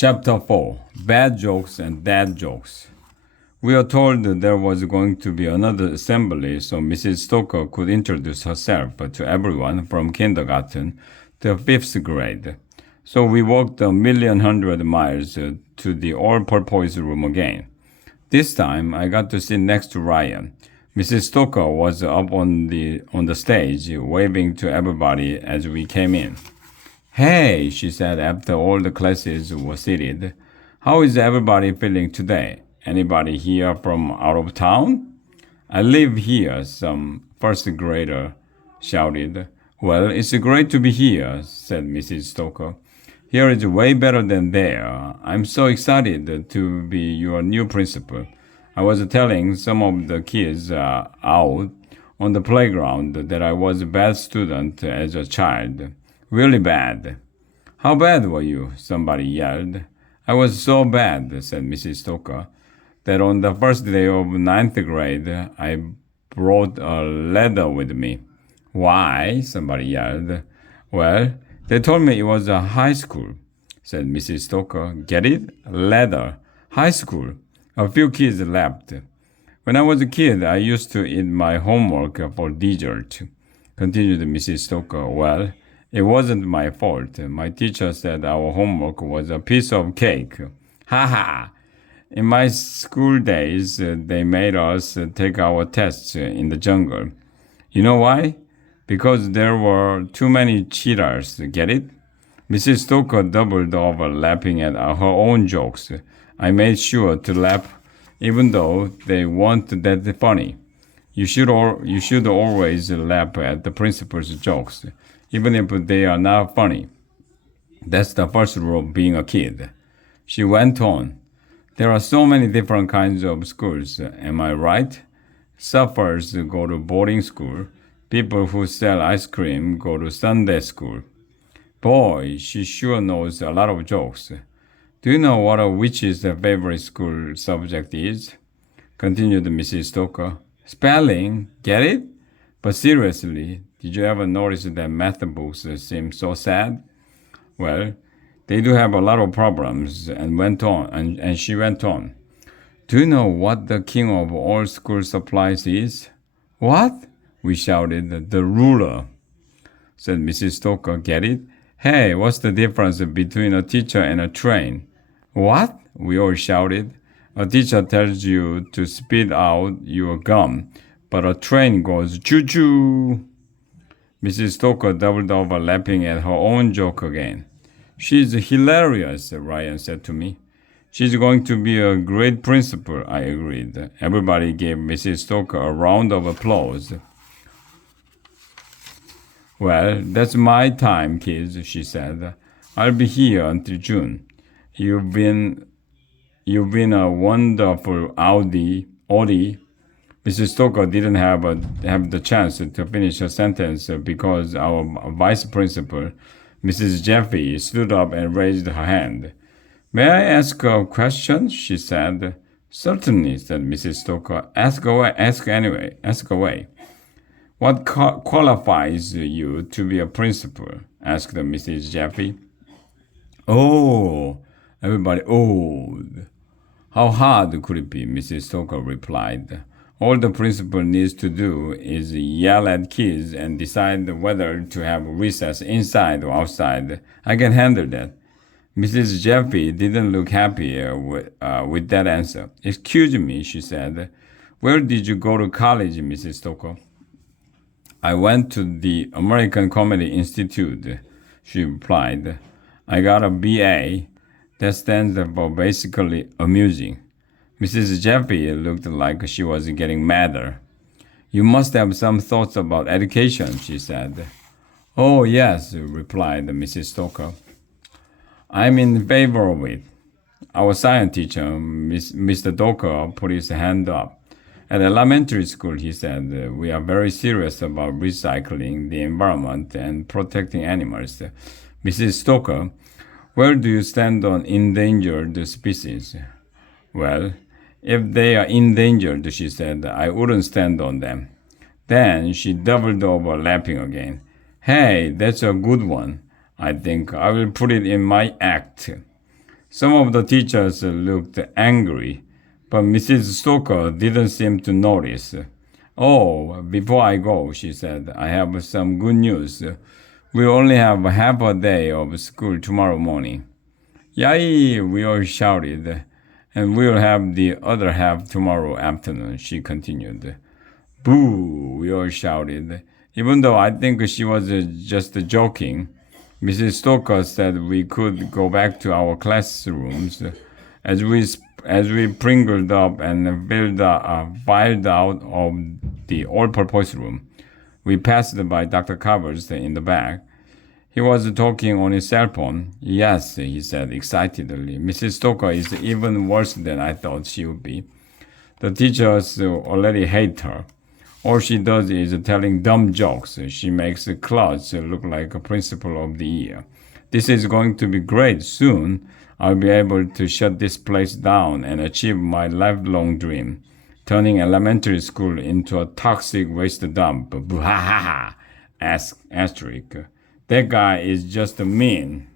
Chapter 4 Bad Jokes and Dad Jokes. We are told that there was going to be another assembly so Mrs. Stoker could introduce herself to everyone from kindergarten to fifth grade. So we walked 1,100,000 miles to the all-purpose room again. This time I got to sit next to Ryan. Mrs. Stoker was up on the stage waving to everybody as we came in. "Hey," she said after all the classes were seated. "How is everybody feeling today? Anybody here from out of town?" "I live here," some first grader shouted. "Well, it's great to be here," said Mrs. Stoker. "Here is way better than there. I'm so excited to be your new principal. I was telling some of the kids out on the playground that I was a bad student as a child. Really bad." "How bad were you?" somebody yelled. "I was so bad," said Mrs. Stoker, "that on the first day of ninth grade, I brought a letter with me." "Why?" somebody yelled. "Well, they told me it was a high school," said Mrs. Stoker. "Get it? Letter. High school." A few kids laughed. "When I was a kid, I used to eat my homework for dessert," continued Mrs. Stoker. "Well, it wasn't my fault. My teacher said our homework was a piece of cake. Ha ha! In my school days, they made us take our tests in the jungle. You know why? Because there were too many cheaters. Get it?" Mrs. Stoker doubled over, laughing at her own jokes. I made sure to laugh, even though they weren't that funny. You should always laugh at the principal's jokes, even if they are not funny. That's the first rule of being a kid. She went on. "There are so many different kinds of schools, am I right? Suffers go to boarding school. People who sell ice cream go to Sunday school." Boy, she sure knows a lot of jokes. "Do you know what a witch's favorite school subject is?" continued Mrs. Stoker. "Spelling. Get it? But seriously, did you ever notice that math books seem so sad? Well, they do have a lot of problems," and she went on. "Do you know what the king of all school supplies is?" "What?" we shouted. "The ruler," said Mrs. Stoker. "Get it? Hey, what's the difference between a teacher and a train?" "What?" we all shouted. "A teacher tells you to spit out your gum, but a train goes choo-choo." Mrs. Stoker doubled over, laughing at her own joke again. "She's hilarious," Ryan said to me. "She's going to be a great principal," I agreed. Everybody gave Mrs. Stoker a round of applause. "Well, that's my time, kids," she said. "I'll be here until June. You've been a wonderful Audie." Mrs. Stoker didn't have the chance to finish her sentence because our vice principal, Mrs. Jeffy, stood up and raised her hand. "May I ask a question?" she said. "Certainly," said Mrs. Stoker. Ask away. "What qualifies you to be a principal?" asked Mrs. Jeffy. "Oh," everybody "oh'd." "How hard could it be?" Mrs. Stoker replied. "All the principal needs to do is yell at kids and decide whether to have recess inside or outside. I can handle that." Mrs. Jeffy didn't look happy with that answer. "Excuse me," she said. "Where did you go to college, Mrs. Stoker?" "I went to the American Comedy Institute," she replied. "I got a BA. That stands for basically amusing." Mrs. Jeffy looked like she was getting madder. "You must have some thoughts about education," she said. "Oh, yes," replied Mrs. Stoker. "I'm in favor of it." Our science teacher, Mr. Doker, put his hand up. "At elementary school," he said, "we are very serious about recycling the environment and protecting animals." Mrs. Stoker, where do you stand on endangered species?" "Well, if they are endangered," she said, "I wouldn't stand on them." Then she doubled over, laughing again. "Hey, that's a good one. I think I will put it in my act." Some of the teachers looked angry, but Mrs. Stoker didn't seem to notice. Oh, before I go, she said, I have some good news. We'll only have half a day of school tomorrow morning. Yay, we all shouted. And we'll have the other half tomorrow afternoon, she continued. Boo, we all shouted. Even though I think she was just joking, Mrs. Stoker said we could go back to our classrooms. As we pringled up and filed out of the all-purpose room, we passed by Dr. Covers in the back. He was talking on his cell phone. Yes, he said excitedly. Mrs. Stoker is even worse than I thought she would be. The teachers already hate her. All she does is telling dumb jokes. She makes Klutz look like a principal of the year. This is going to be great. Soon, I'll be able to shut this place down and achieve my lifelong dream, turning elementary school into a toxic waste dump. Boo-ha-ha-ha! Asterisk. That guy is just mean.